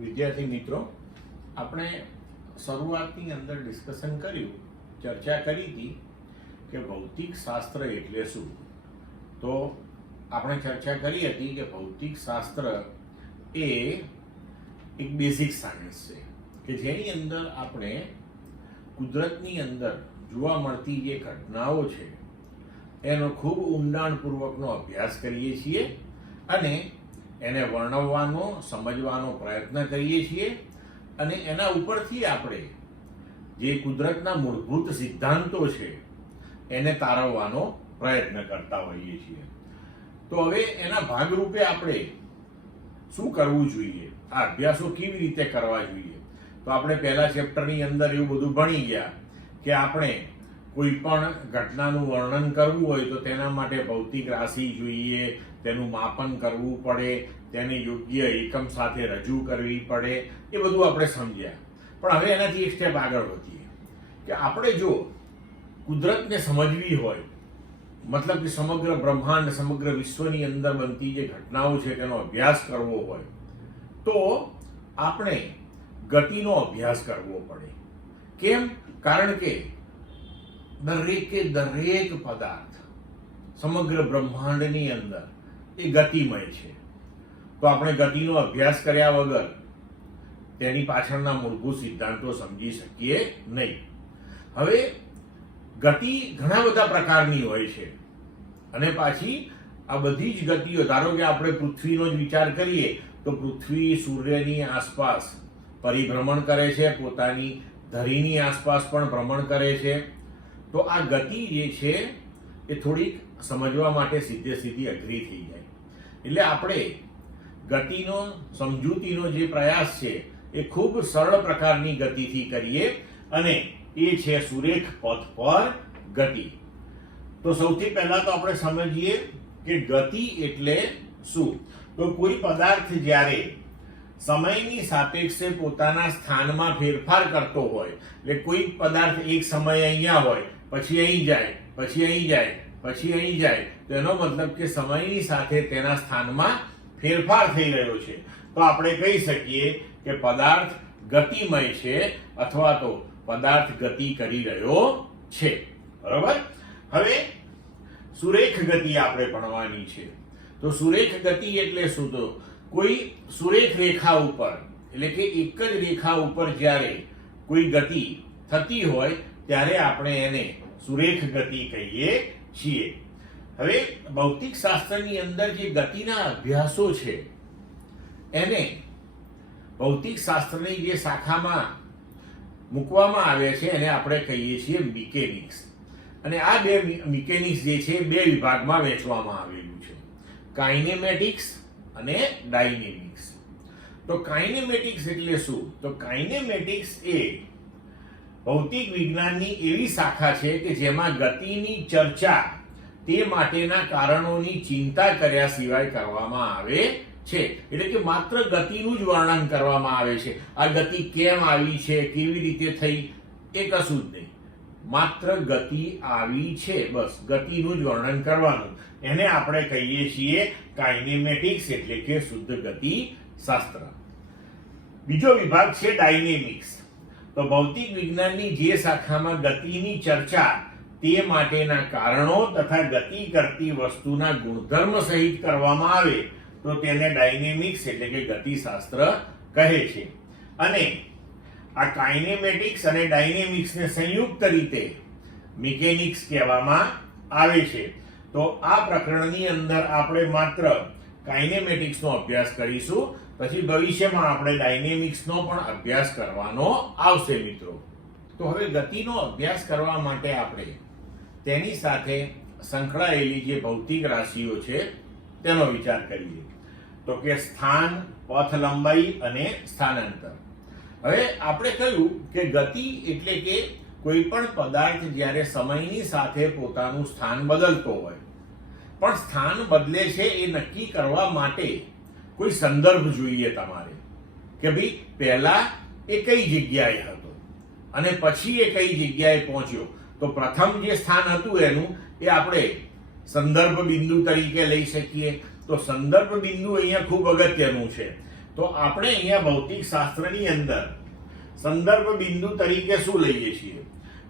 વિદ્યાર્થી મિત્રો, આપણે શરૂઆતની અંદર ડિસ્કશન કર્યું, ચર્ચા કરી હતી કે ભૌતિક શાસ્ત્ર એટલે શું. તો આપણે ચર્ચા કરી હતી કે ભૌતિક શાસ્ત્ર એ એક બેઝિક સાયન્સ છે કે જેની અંદર આપણે કુદરતની અંદર જોવા મળતી જે ઘટનાઓ છે એનો ખૂબ ઊંડાણપૂર્વકનો અભ્યાસ કરીએ છીએ અને એને વર્ણવવાનો, સમજવાનો પ્રયત્ન કરીએ છીએ અને એના ઉપરથી આપણે જે કુદરતના મૂળભૂત સિદ્ધાંતો છે એને તારવવાનો પ્રયત્ન કરતા હોઈએ છીએ. તો હવે એના ભાગરૂપે આપણે શું કરવું જોઈએ, આ અભ્યાસો કેવી રીતે કરવા જોઈએ. તો આપણે પહેલા ચેપ્ટરની અંદર એવું બધું ભણી ગયા કે આપણે કોઈ પણ ઘટનાનું વર્ણન કરવું હોય તો તેના માટે ભૌતિક રાશિ જોઈએ, તેનું માપન કરવું પડે, તેને યોગ્ય એકમ સાથે રજૂ કરવી પડે, એ બધું આપણે સમજ્યા. પણ હવે એનાથી એક સ્ટેપ આગળ વધીએ કે આપણે જો કુદરતને સમજવી હોય, મતલબ કે સમગ્ર બ્રહ્માંડ, સમગ્ર વિશ્વની અંદર બનતી જે ઘટનાઓ છે તેનો અભ્યાસ કરવો હોય તો આપણે ગતિનો અભ્યાસ કરવો પડે. કેમ? કારણ કે દરેક પદાર્થ સમગ્ર બ્રહ્માંડની અંદર એ ગતિમય છે. તો આપણે ગતિનો અભ્યાસ કર્યા વગર તેની પાછળના મૂળભૂત સિદ્ધાંતો સમજી શકીએ નહીં. હવે ગતિ ઘણા બધા પ્રકારની હોય છે અને પાછી આ બધી જ ગતિઓ, ધારો કે આપણે પૃથ્વીનો જ વિચાર કરીએ તો પૃથ્વી સૂર્યની આસપાસ પરિભ્રમણ કરે છે, પોતાની ધરીની આસપાસ પણ ભ્રમણ કરે છે. તો આ ગતિ જે છે એ થોડીક સમજવા માટે સીધી અઘરી થઈ જાય. એટલે આપણે ગતિનો, સમજૂતીનો જે પ્રયાસ છે એ ખૂબ સરળ પ્રકારની ગતિથી કરીએ અને એ છે સુરેખ પથ પર ગતિ. તો સૌથી પહેલા તો આપણે સમજીએ કે ગતિ એટલે શું. તો કોઈ પદાર્થ જ્યારે સમયની સાપેક્ષે પોતાના સ્થાનમાં ફેરફાર કરતો હોય, એટલે કોઈ પદાર્થ એક સમયે અહીંયા હોય, પછી અહીં જાય, પછી અહીં જાય, પછી અહીં જાય, તો એનો મતલબ કે સમયની સાથે તેના સ્થાનમાં ફેરફાર થઈ રહ્યો છે. તો આપણે કહી શકીએ કે પદાર્થ ગતિમય છે અથવા તો પદાર્થ ગતિ કરી રહ્યો છે. બરોબર? હવે સુરેખ ગતિ આપણે ભણવાની છે. તો સુરેખ ગતિ એટલે શું? તો કોઈ સુરેખ રેખા ઉપર, એટલે કે એક જ રેખા ઉપર જ્યારે કોઈ ગતિ થતી હોય ત્યારે આપણે એને સુરેખ ગતિ કહીએ છીએ. હવે ભૌતિક શાસ્ત્રની અંદર જે ગતિના અભ્યાસો છે એને ભૌતિક શાસ્ત્રની જે શાખામાં મૂકવામાં આવે છે એને આપણે કહીએ છીએ મિકેનિક્સ. અને આ બે મિકેનિક્સ જે છે બે વિભાગમાં વહેંચવામાં આવેલું છે, કાઇનેમેટિક્સ અને ડાયનેમિક્સ. તો કાઇનેમેટિક્સ એટલે શું? તો કાઇનેમેટિક્સ એ ભૌતિક વિજ્ઞાનની એવી શાખા છે કે જેમાં ગતિની ચર્ચા તે માટેના કારણોની ચિંતા કર્યા સિવાય કરવામાં આવે છે. એટલે કે માત્ર ગતિનું જ વર્ણન કરવામાં આવે છે. આ ગતિ કેમ આવી છે, કેવી રીતે થઈ, એ કશું જ નહીં. માત્ર ગતિ આવી છે, બસ ગતિનું જ વર્ણન કરવાનું. એને આપણે કહીએ છીએ કાઇનેમેટિક્સ એટલે કે શુદ્ધ ગતિ શાસ્ત્ર. બીજો વિભાગ છે ડાયનેમિક્સ. તો ભૌતિક વિજ્ઞાનની જે શાખામાં ગતિની ચર્ચા તે માટેના કારણો તથા ગતિ કરતી વસ્તુના ગુણધર્મ સહિત કરવામાં આવે તો તેને ડાયનેમિક્સ એટલે કે ગતિશાસ્ત્ર કહે છે. અને આ કાઇનેમેટિક્સ અને ડાયનેમિક્સને સંયુક્ત રીતે મિકેનિક્સ કહેવામાં આવે છે. તો આ પ્રકરણની અંદર આપણે માત્ર કાઇનેમેટિક્સનો અભ્યાસ કરીશું, પછી ભવિષ્યમાં આપણે ડાયનેમિક્સનો પણ અભ્યાસ કરવાનો આવશે મિત્રો. તો હવે ગતિનો અભ્યાસ કરવા માટે આપણે તેની સાથે સંકળાયેલી જે ભૌતિક રાશિઓ છે તેનો વિચાર કરીએ. તો કે સ્થાન, પથ લંબાઈ અને સ્થાનાંતર. હવે આપણે કહ્યું કે ગતિ એટલે કે કોઈ પણ પદાર્થ જ્યારે સમયની સાથે પોતાનું સ્થાન બદલતો હોય, પણ સ્થાન બદલે છે એ નક્કી કરવા માટે કોઈ સંદર્ભ જોઈએ તમારે કે ભાઈ પહેલા એ કઈ જગ્યાએ હતો અને પછી એ કઈ જગ્યાએ પહોંચ્યો. તો પ્રથમ જે સ્થાન હતું એનું એ આપણે સંદર્ભ બિંદુ તરીકે લઈ શકીએ. તો સંદર્ભ બિંદુ અહીંયા ખૂબ અગત્યનું છે. તો આપણે અહીંયા ભૌતિક શાસ્ત્રની અંદર સંદર્ભ બિંદુ તરીકે શું લઈએ છીએ?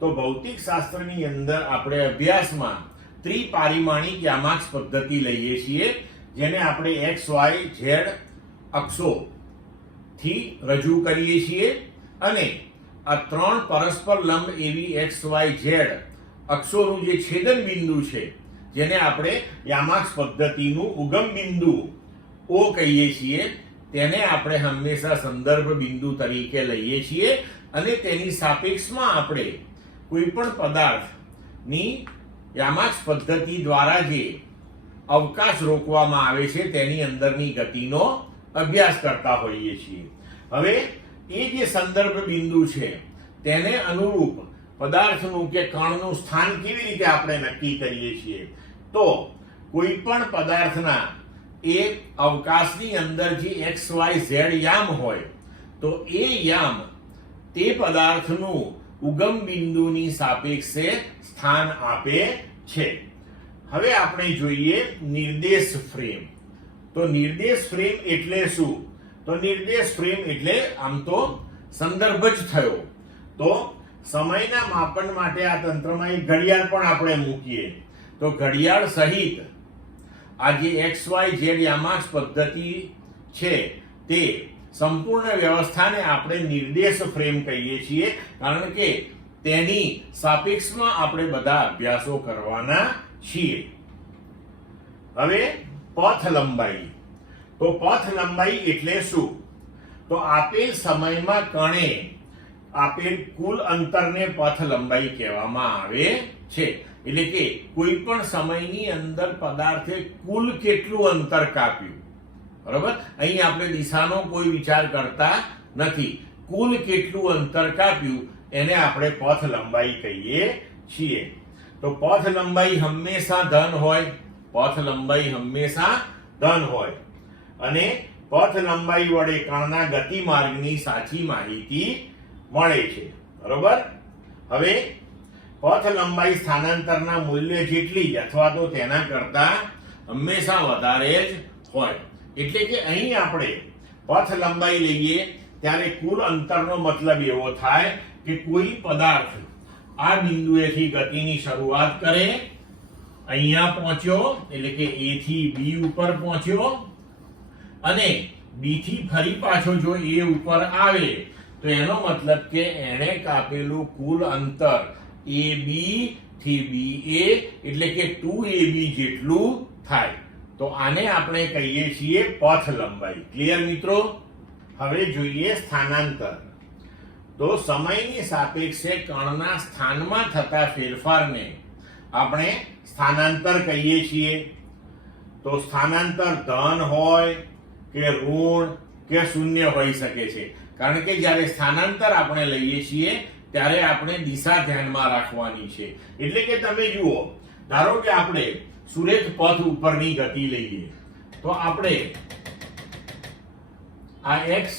તો ભૌતિક શાસ્ત્રની અંદર આપણે અભ્યાસમાં ત્રિપારિમાણિક યામાક્ષ પદ્ધતિ લઈએ છીએ, જેને આપણે x, y, z અક્ષો થી રજૂ કરીએ છીએ, અને આ ત્રણ પરસ્પર લંબ એવી x, y, z અક્ષોનું જે છેદન બિંદુ છે, જેને આપણે યામાક્ષ પદ્ધતિનું ઉગમ બિંદુ O કહીએ છીએ, તેને આપણે હંમેશા સંદર્ભ બિંદુ તરીકે લઈએ છીએ, અને તેની સાપેક્ષમાં આપણે કોઈ પણ પદાર્થની યામાક્ષ પદ્ધતિ દ્વારા જે અવકાશ રોકવામાં આવે છે તેની અંદરની ગતિનો અભ્યાસ કરતા હોઈએ છીએ. હવે એ જે સંદર્ભ બિંદુ છે તેને અનુરૂપ પદાર્થનું કે કણનું સ્થાન કેવી રીતે આપણે નક્કી કરીએ છીએ? તો કોઈ પણ પદાર્થના એ અવકાશની અંદર જે x, y, z યામ હોય, તો એ યામ તે પદાર્થનું ઉગમ બિંદુની સાપેક્ષે સ્થાન આપે છે. હવે આપણે જોઈએ નિર્દેશ ફ્રેમ. તો નિર્દેશ ફ્રેમ એટલે શું? તો નિર્દેશ ફ્રેમ એટલે આમ તો સંદર્ભ જ થયો. તો સમયના માપન માટે આ તંત્રમાં એક ઘડિયાળ પણ આપણે મૂકીએ, તો ઘડિયાળ સહિત આ જે x, y, z યામાક્ષ પદ્ધતિ છે તે સંપૂર્ણ વ્યવસ્થાને આપણે નિર્દેશ ફ્રેમ કહીએ છીએ, કારણ કે તેની સાપેક્ષમાં આપણે બધા અભ્યાસો કરવાના છીએ. હવે પથ લંબાઈ. તો પથ લંબાઈ એટલે શું? તો આપેલ સમયમાં કણે આપેલ કુલ અંતરને પથ લંબાઈ કહેવામાં આવે છે. એટલે કે કોઈ પણ સમયની અંદર પદાર્થે કુલ કેટલું અંતર કાપ્યું, બરાબર? અહીં આપણે દિશાનો કોઈ વિચાર કરતા નથી. કુલ કેટલું અંતર કાપ્યું એને આપણે પથ લંબાઈ કહીએ છીએ. તો પથ લંબાઈ હંમેશા ધન હોય. પથ લંબાઈ હંમેશા ધન હોય, અને પથ લંબાઈ વડે કણના ગતિ માર્ગની સાચી માહિતી મળે છે, બરોબર? હવે પથ લંબાઈ સ્થાનાંતરના મૂલ્ય જેટલી જ અથવા તો તેના કરતા હંમેશા વધારે જ હોય. એટલે કે અહીં આપણે પથ લંબાઈ લઈએ ત્યારે કુલ અંતરનો મતલબ એવો થાય કે કોઈ પદાર્થ આ બિંદુએથી ગતિની શરૂઆત કરે, અહીંયા પહોંચ્યો એટલે કે A થી B ઉપર પહોંચ્યો, અને B થી ફરી પાછો જો A ઉપર આવે તો એનો મતલબ કે એણે કાપેલું કુલ અંતર AB થી BA એટલે કે 2AB જેટલું થાય. તો આને આપણે કહીએ છીએ પથ લંબાઈ. ક્લિયર મિત્રો? હવે જોઈએ સ્થાનાંતર. તો સમયની સાપેક્ષે કણના સ્થાનમાં થતા ફેરફારને આપણે સ્થાનાંતર કહીએ છીએ. તો સ્થાનાંતર ધન હોય કે ઋણ કે શૂન્ય હોઈ શકે છે, કારણ કે જ્યારે સ્થાનાંતર આપણે લઈએ છીએ ત્યારે આપણે દિશા ધ્યાનમાં રાખવાની છે. એટલે કે તમે જુઓ, ધારો કે આપણે સુરેખ પથ ઉપરની ગતિ લઈએ, તો આપણે આ x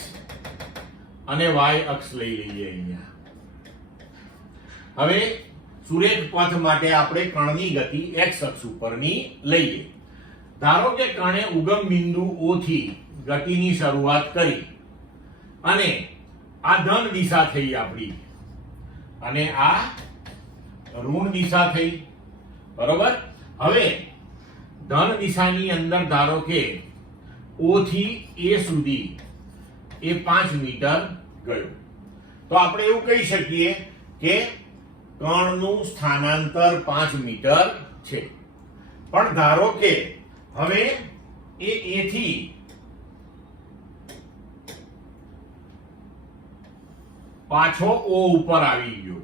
અને y અક્ષ લઈ લઈએ અહીંયા. હવે સુરેખ પથ માટે આપણે કણની ગતિ x અક્ષ ઉપરની લઈએ. ધારો કે કણે ઉગમ બિંદુ O થી ગતિની શરૂઆત કરી, અને આ ધન દિશા થઈ આપણી, અને આ ઋણ દિશા થઈ, બરોબર? હવે ધન દિશાની અંદર ધારો કે O થી A સુધી એ 5 મીટર ગયો, તો આપણે એવું કહી શકીએ કે કણનું સ્થાનાંતર 5 મીટર છે. પણ ધારો કે હવે એ A થી પાછો O ઉપર આવી ગયો,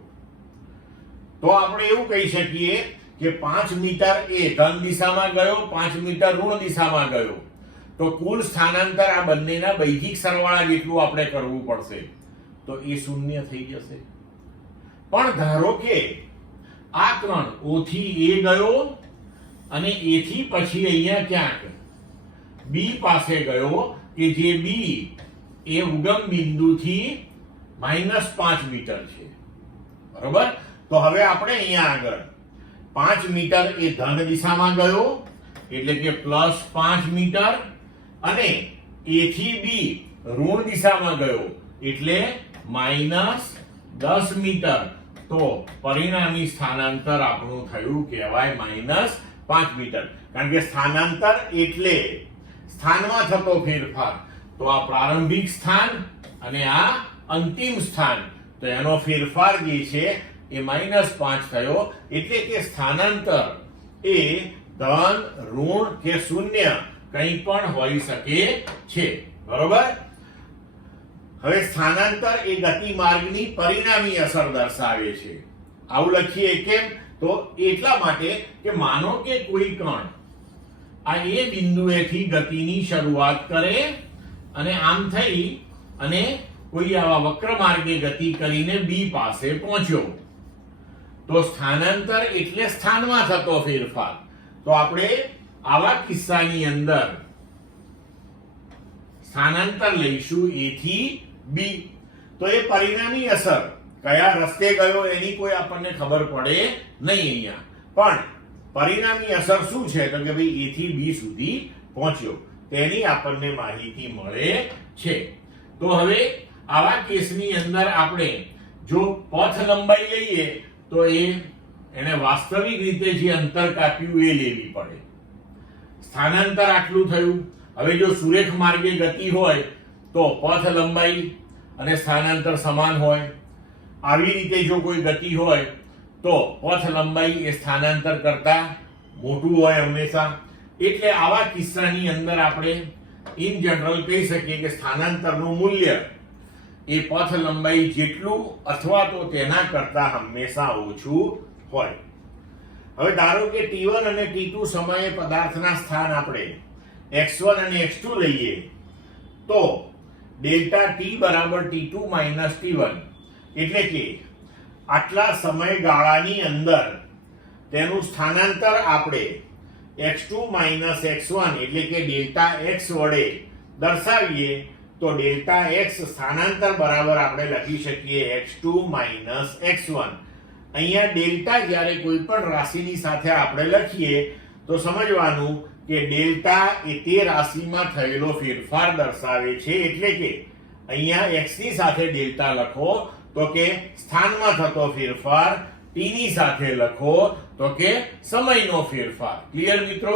તો આપણે એવું કહી શકીએ કે 5 મીટર એ ધન દિશામાં ગયો, 5 મીટર ઋણ દિશામાં ગયો, તો કુલ સ્થાનાંતર આ બંનેના બૈજિક સરવાળા જેટલું આપણે કરવું પડશે, તો એ શૂન્ય થઈ જશે. પણ ધારો કે આ કણ O થી A ગયો, અને A થી પછી અહીંયા ક્યાંક B પાસે ગયો, કે જે B એ ઉગમ બિંદુથી -5 મીટર છે, બરોબર? તો હવે આપણે અહીંયા આગળ 5 મીટર એ ધન દિશામાં ગયો એટલે કે +5 મીટર, અને A થી B ઋણ દિશામાં ગયો એટલે -10 મીટર, તો પરિણામી સ્થાનાંતર આપણું થયું કહેવાય -5 મીટર. કારણ કે સ્થાનાંતર એટલે સ્થાનમાં થતો ફેરફાર. તો આ પ્રારંભિક સ્થાન અને આ અંતિમ સ્થાન, તો એનો ફેરફાર જે છે એ -5 થયો. એટલે કે સ્થાનાંતર એ ધન, ઋણ કે શૂન્ય કંઈ પણ હોઈ શકે છે. બરોબર. હવે સ્થાનાંતર એ ગતિમાર્ગની પરિણામી અસર દર્શાવે છે. આવું લખીએ કેમ? તો એટલા માટે કે માનો કે કોઈ કણ આ એ બિંદુએથી ગતિની શરૂઆત કરે અને આમ થઈ અને કોઈ આવા વક્ર માર્ગે ગતિ કરીને બી પાસે પહોંચ્યો, તો સ્થાનાંતર એટલે સ્થાનમાં થતો ફેરફાર. તો આપણે આવા કિસ્સાની અંદર સ્થાનાંતર લઈશું એ થી બી. તો એ પરિણામી અસર કયા રસ્તે ગયો એની કોઈ આપણને ખબર પડે નહીં અહીંયા, પણ પરિણામી અસર શું છે તો કે ભાઈ એ થી બી સુધી પહોંચ્યો, તેની આપણને માહિતી મળે છે. તો હવે આવા કેસની અંદર આપણે જો પથ લંબાઈ લઈએ તો એને વાસ્તવિક રીતે જે અંતર કાપ્યું એ લેવી પડે. સ્થાનાંતર આટલું થયું. હવે જો સુરેખ માર્ગે ગતિ હોય તો પથ લંબાઈ અને સ્થાનાંતર સમાન હોય. આવી રીતે જો કોઈ ગતિ હોય તો પથ લંબાઈ એ સ્થાનાંતર કરતા મોટું હોય હંમેશા. એટલે આવા કિસ્સાની અંદર આપણે ઇન જનરલ કહી શકીએ કે સ્થાનાંતરનું મૂલ્ય એ પથ લંબાઈ જેટલું અથવા તો તેના કરતા હંમેશા ઓછું હોય. હવે ધારો કે t1 અને t2 સમયે પદાર્થના સ્થાન આપણે x1 અને x2 લઈએ તો ડેલ્ટા t બરાબર t2 માઇનસ t1, એટલે કે આટલા સમયગાળાની અંદર તેનું સ્થાનાંતર આપણે x2 માઇનસ x1 એટલે કે ડેલ્ટા x વડે દર્શાવીએ તો ડેલ્ટા x સ્થાનાંતર બરાબર આપણે લખી શકીએ x2 માઇનસ x1. અહીંયા ડેલ્ટા જ્યારે કોઈ પણ રાશિની સાથે આપણે લખીએ તો સમજવાનું કે ડેલ્ટા એ તે રાશિમાં થયેલો ફેરફાર દર્શાવે છે. એટલે કે અહીંયા x ની સાથે ડેલ્ટા લખો તો કે સ્થાનમાં થતો ફેરફાર, t ની સાથે લખો તો કે સમયનો ફેરફાર. ક્લિયર મિત્રો?